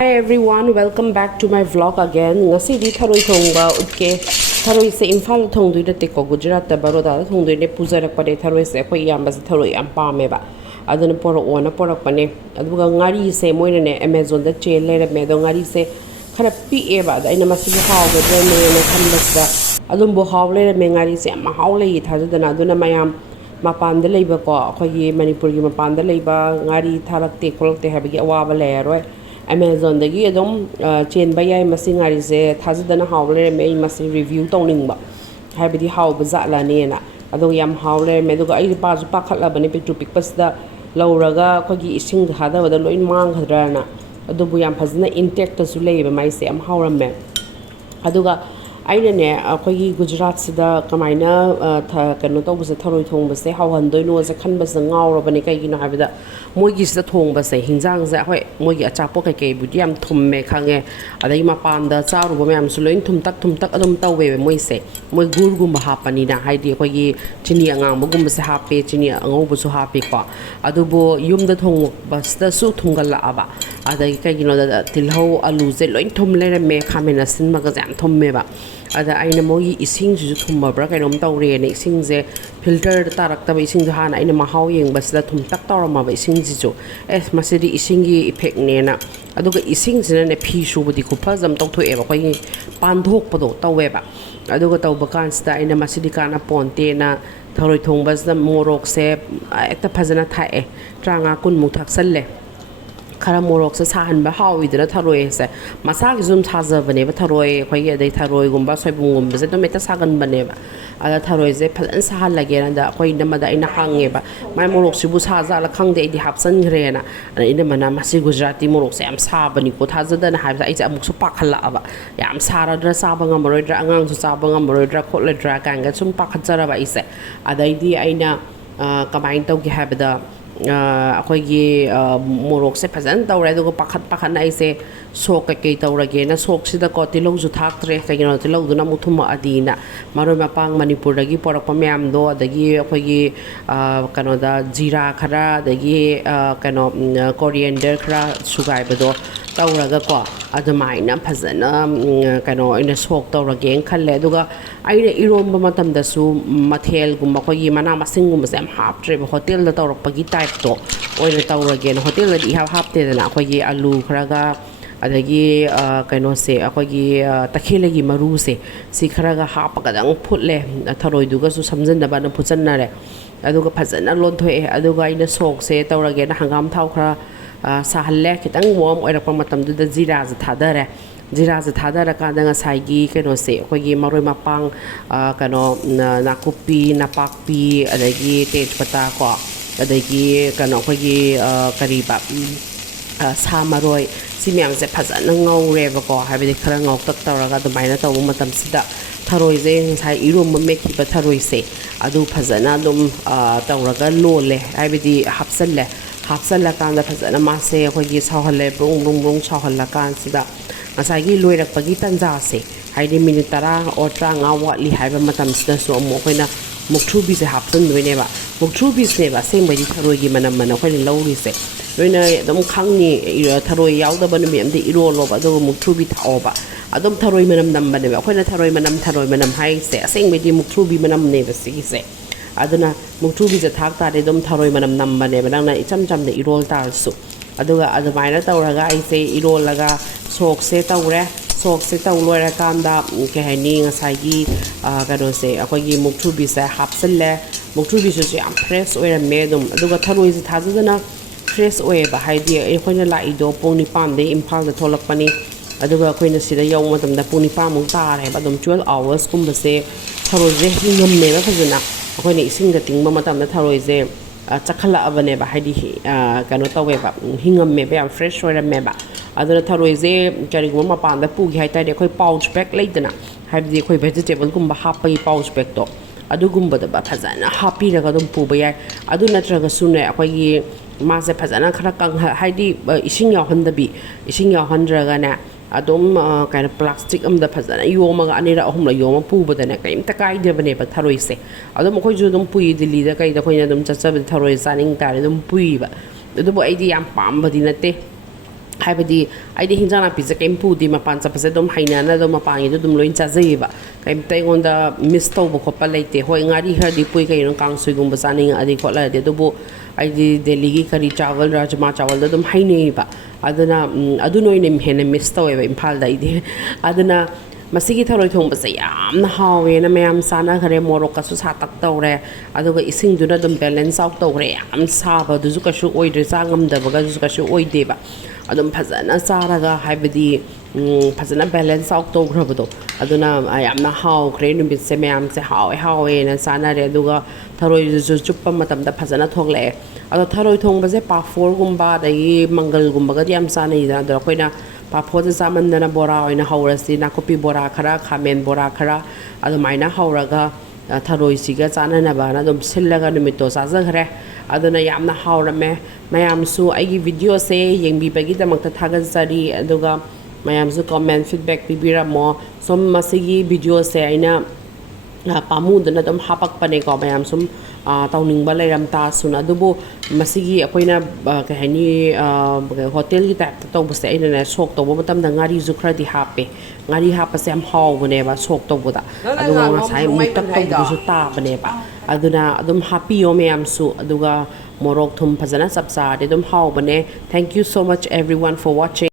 Hi everyone, welcome back to my vlog again. Ngasi di Tharoi Thongba utke Tharoi se Imphal thongdui na teko Gujarat ta Baroda thongdui ne pujarak pare Tharoi se khoi yamba se Tharoi am pa me ba aduna poro ona porak pane aduga ngari se moine ne Amazon da che le me do ngari se khara pi e ba da ina masi haw ga de ne ne khanbasda adum bo haw le me ngari se ma haw le thajadana aduna mayam mapan da leiba ko khoi Manipur gi mapan da leiba ngari tharak te kolok te habigi awaba le roi Amazon dagi adom chain bayai masi ngari se thajadana hawle me masi review tawning ba habidi haw baza la ne na ado yam hawle me do ai pa ju pa khatla bani picture picpas da lawraga khogi ising hada wada loin mang khadra na ado bu yam phazna intact ta su leiba mai se am hawram me aduga aina ne khogi Gujarat sida kamaina kano to buse Tharoi Thongba se hawhan doi no se khan bas ngawra bani kai gina habida moigi sida thongba se hinjang se hoi moigi achapo kai kai budi am thumme khange adai ma panda charu bo am su loin thum tak adum tawe moi se moi gur gum ba hapani na haidi khogi chini angang bo gum se hape chini angau bo su hape ko adu bo yum da thong bas da su thungal la aba adai kai gino da tilho alu se loin thum le me khamena sin ma ga jam thum me ba ada aina mogi ising ju thumba bra kainom tawre ne ising je filter tarak ta ising ju hana aina mahaw yeng basda thum tak tawrama ba ising ji ju masidi ising gi effect ne na aduga ising jina ne phi shu budi ku phazam tawtho e ba koi pan thok pado tawe ba aduga tawba kan sta aina masidi kana ponte na Tharoi Thongba da morok se ekta phazana thae tranga kun mu thak salle khara morok se sahan ba hawi dra Tharoi se masa gi zum thaza bane ba Tharoi khoi ge dai Tharoi gumba soibung gum se to meta sagan bane ba ala Tharoi je phalan sahan lage na da khoi na ma da ina hange ba mai morok si bu sa za la khang de di hapsan gre na ina mana masi Gujarati morok se am sa bani ko thaza da na ha ai ja amuk su pakhala ba yam sara dra sa ba ngam roi dra angang su sa ba ngam roi dra khol le dra kan ga sum pakhat jara ba ise adai di aina kamain taw gi habda akhoi morok se phazan tawre do pakhat na ise sok kai tawrage na sok sida ko tilong ju thak tre kai no tilong du na muthuma adina maroi mapang Manipur dagi porak pamyam do adagi akhoi kano da jira khara adagi kano coriander khara sugai bado tawraga ko adumai na phazana kano ina sok tawrage khalle duga aina iromba matam da su mathel gumba khoi mana masing gum se am hap tre hotel da tawrak pagi type to oina tawrage na hotel da i hap te na khoi alu kharaga adagi kano se akhoi takhelagi maru se si kharaga hapaga dang phutle Tharoi duga su samjan da ba na phuchan na re aduga phazana lon thoe aduga ina sok se tawrage na hangam thau khara sahalle kitang warm oirakpa matam du da jira za thadare jira za thadara ka da ngasai gi kano se akhoi maroi mapang kano nakupi napakpi adagi tejpata ko adagi kano akhoi kariba sa maroi simyang se phazana ngawre ba ko habidi khara ngaw tak tawraga dumaina taw matam sida Tharoi je sai irom me ki ba Tharoi se adu phazana dum tawraga lole habidi hapsalla kan da phazana ma se khoi sawhalle brung sawhalla kan sida ngasagi loirak pagi tanja se haidi minute tara or tranga watli haiba matam sida so mo khoina mukthu bi se hapsan doine ba mukthu bi se ba seng bai Tharoi gi manam mana khoi lawri se loina dum khangni Tharoi yawda ban mi amde iro lo ba do mukthu bi thaw ba adum Tharoi manam nam ba ne ba khoina Tharoi manam hai se seng bai di mukthu bi manam ne ba se se aduna mukthu bi ja thak ta de dum Tharoi manam nam ba ne ba nang na icham cham de irol tar su aduga adumaina tawraga ai se irol laga sok se tawre sok se taw loira kanda ke hani ngasai gi kano se akhoi gi mukthu bi se hapsalle mukthu bi su am fresh oira medum aduga Tharoi se thajadana fresh oe ba haidi khoina la ido poni pan de Imphal da tholak pani aduga khoina sida yaw matam da poni pa mung ta re ba dum 12 hours kum ba se Tharoi je hingam ne ba khajana khoina ising da tingba matam da Tharoi je chakhala abane ba haidi kano tawe ba hingam me ba fresh oira me ba aduna Tharoi je kari gum ma pan da pu gi haita de khoi pouch bag leidana haidi khoi vegetable gum ba hapai pouch bag to adugum ba da ba phazana happy raga dum pu ba ya adu natraga sune akhoi ma se phazana khara kang haidi ising ya hondabi ising ya hondraga na adum kind of plastic am da phazana yoma ga anira ahum la yoma pu ba da na kaim ta kai de bane ba Tharoi se adum khoi ju dum pui dili da kai da khoi na dum chacha Tharoi saning ta dum pui ba du bo ai di am pam ba di na te ꯍꯥꯏꯕꯗꯤ ꯑꯩꯗꯤ ꯍꯤꯟꯖꯥꯡ ꯅꯥꯄꯤꯁꯦ ꯀꯩꯝ ꯄꯨꯗꯦ ꯃꯄꯥꯟ ꯆꯠꯄꯁꯦ ꯑꯗꯨꯝ ꯍꯩꯅꯅ ꯑꯗꯨꯝ ꯃꯄꯥꯟꯒꯤꯗꯣ ꯑꯗꯨꯝ ꯂꯣꯏ ꯆꯥꯖꯩꯌꯦꯕ ꯀꯩꯝꯇ ꯑꯩꯉꯣꯟꯗ ꯃꯤꯁ ꯇꯧꯕ ꯈꯣꯠꯄ ꯂꯩꯇꯦ ꯍꯣꯏ ꯉꯥꯔꯤ ꯈꯔꯗꯤ ꯄꯨꯏ ꯀꯩꯅꯣ ꯀꯥꯡꯁꯣꯏꯒꯨꯝꯕ ꯆꯥꯅꯤꯡꯉꯛꯑꯗꯤ ꯈꯣꯠꯂꯛꯑꯗꯤ ꯑꯗꯨꯕꯨ ꯑꯩꯗꯤ ꯗꯦꯜꯂꯤꯒꯤ ꯀꯔꯤ ꯆꯥꯋꯜ ꯔꯥꯖꯃꯥ ꯆꯥꯋꯜꯗꯣ ꯑꯗꯨꯝ ꯍꯩꯅꯩꯌꯦꯕ ꯑꯗꯨꯅ ꯑꯗꯨꯅ ꯑꯣꯏꯅ ꯍꯦꯟꯅ ꯃꯤꯁ ꯇꯧꯋꯦꯕ ꯏꯝꯐꯥꯜꯗ ꯑꯩꯗꯤ ꯑꯗꯨꯅ ꯃꯁꯤꯒꯤ ꯊꯔꯣꯏ ꯊꯣꯡꯕꯁꯦ ꯌꯥꯝꯅ ꯍꯥꯎꯋꯦꯅ ꯃꯌꯥꯝ ꯆꯥꯅꯈ꯭ꯔꯦ ꯃꯣꯔꯣꯛꯀꯁꯨ ꯁꯥꯇꯛ ꯇꯧꯔꯦ ꯑꯗꯨꯒ ꯏꯁꯤꯡꯗꯨꯅ ꯑꯗꯨꯝ ꯕꯦꯂꯦꯟꯁ ꯑꯥꯎꯠ ꯇꯧꯈ꯭ರೆ ꯌꯥꯝ ꯁꯥꯕꯗꯨꯁꯨ ꯀꯩꯁꯨ ꯑꯣꯏꯗ꯭ꯔꯦ ꯆꯥ ꯉꯝꯗꯕꯒꯁꯨ ꯀꯩꯁꯨ ꯑꯣꯏꯗꯦꯕ ꯑꯗꯨꯝ ꯐꯖꯅ ꯆꯥꯔꯒ ꯍꯥꯏꯕꯗꯤ ꯐꯖꯅ ꯕꯦꯂꯦꯟꯁ ꯑꯥꯎꯠ ꯇꯧꯈ꯭ꯔꯕꯗꯣ ꯑꯗꯨꯅ ꯌꯥꯝꯅ ꯍꯥꯎꯈ꯭ꯔꯦ ꯅꯨꯃꯤꯠꯁꯦ ꯃꯌꯥꯝꯁꯦ ꯍꯥꯎꯋꯦ ꯍꯥꯎꯋꯦꯅ ꯆꯥꯅꯔꯦ ꯑꯗꯨꯒ ꯊꯔꯣꯏꯗꯨꯁꯨ ꯆꯨꯞꯄ ꯃꯇꯝꯗ ꯐꯖꯅ ꯊꯣꯛꯂꯛꯑꯦ ꯑꯗꯣ ꯊꯔꯣꯏ ꯊꯣꯡꯕꯁꯦ ꯄꯥꯐꯣꯔꯒꯨꯝꯕ ꯑꯗꯒꯤ ꯃꯪꯒꯜꯒꯨꯝꯕꯒꯗꯤ ꯌꯥꯝ ꯆꯥꯅꯩꯗꯅ ꯑꯗꯣ ꯑꯩꯈꯣꯏꯅ ꯄꯥꯐꯣꯔꯁꯦ ꯆꯥꯃꯟꯗꯅ ꯕꯣꯔꯥ ꯑꯣꯏꯅ ꯍꯧꯔꯁꯤ ꯅꯥꯀꯨꯞꯄꯤ ꯕꯣꯔꯥ ꯈꯔ ꯈꯥꯃꯦꯟ ꯕꯣꯔꯥ ꯈꯔ ꯑꯗꯨꯃꯥꯏꯅ ꯍꯧꯔꯒ ꯊꯔꯣꯏꯁꯤꯒ ꯆꯥꯅꯅꯕꯅ ꯑꯗꯨꯝ ꯁꯤꯜꯂꯒ ꯅꯨꯃꯤꯠꯇꯣ ꯆꯥꯖꯈ꯭ꯔꯦ ꯑꯗꯨꯅ ꯌꯥꯝꯅ ꯍꯥꯎꯔꯝꯃꯦ ꯃꯌꯥꯝꯁꯨ ꯑꯩꯒꯤ ꯚꯤꯗꯤꯑꯣꯁꯦ ꯌꯦꯡꯕꯤꯕꯒꯤꯗꯃꯛꯇ ꯊꯥꯒꯠꯆꯔꯤ ꯑꯗꯨꯒ ꯃꯌꯥꯝꯁꯨ ꯀꯣꯃꯦꯟ ꯐꯤꯗꯕꯦꯛ ꯄꯤꯕꯤꯔꯝꯃꯣ ꯁꯨꯝ ꯃꯁꯤꯒꯤ ꯚꯤꯗꯤꯑꯣꯁꯦ ꯑꯩꯅ ꯄꯥꯝꯃꯨꯗꯅ ꯑꯗꯨꯝ ꯍꯥꯄꯛꯄꯅꯦꯀꯣ ꯃꯌꯥꯝ ꯁꯨꯝ ꯇꯧꯅꯤꯡꯕ ꯂꯩꯔꯝ ꯇꯥꯁꯨꯅ ꯑꯗꯨꯕꯨ ꯃꯁꯤꯒꯤ ꯑꯩꯈꯣꯏꯅ ꯀꯩ ꯍꯥꯏꯅꯤ ꯍꯣꯇꯦꯜꯒꯤ ꯇꯥꯏꯞꯇ ꯇꯧꯕꯁꯦ ꯑꯩꯅꯅꯦ ꯁꯣꯛ ꯇꯧꯕ ꯃꯇꯝꯗ ꯉꯥꯔꯤꯁꯨ ꯈꯔꯗꯤ ꯍꯥꯞꯄꯦ ꯉꯥꯔꯤ ꯍꯥꯞꯄꯁꯦ ꯌꯥꯝ ꯍꯥꯎꯕꯅꯦꯕ ꯁꯣꯛ ꯇꯧꯕꯗ ꯑꯗꯨꯒ ꯉꯁꯥꯏ ꯃꯨꯛꯇꯛ ꯇꯧꯕꯗꯨꯁꯨ ꯇꯥꯕꯅꯦꯕ ꯑꯗꯨꯅ ꯑꯗꯨꯝ ꯍꯥꯞꯄꯤꯌꯣ ꯃꯌꯥꯝꯁꯨ ꯑꯗꯨꯒ ꯃꯣꯔꯣꯛ ꯊꯨꯝ ꯐꯖꯅ ꯆꯞ ꯆꯥꯔꯗꯤ ꯑꯗꯨꯝ ꯍꯥꯎꯕꯅꯦ thank you so much everyone for washing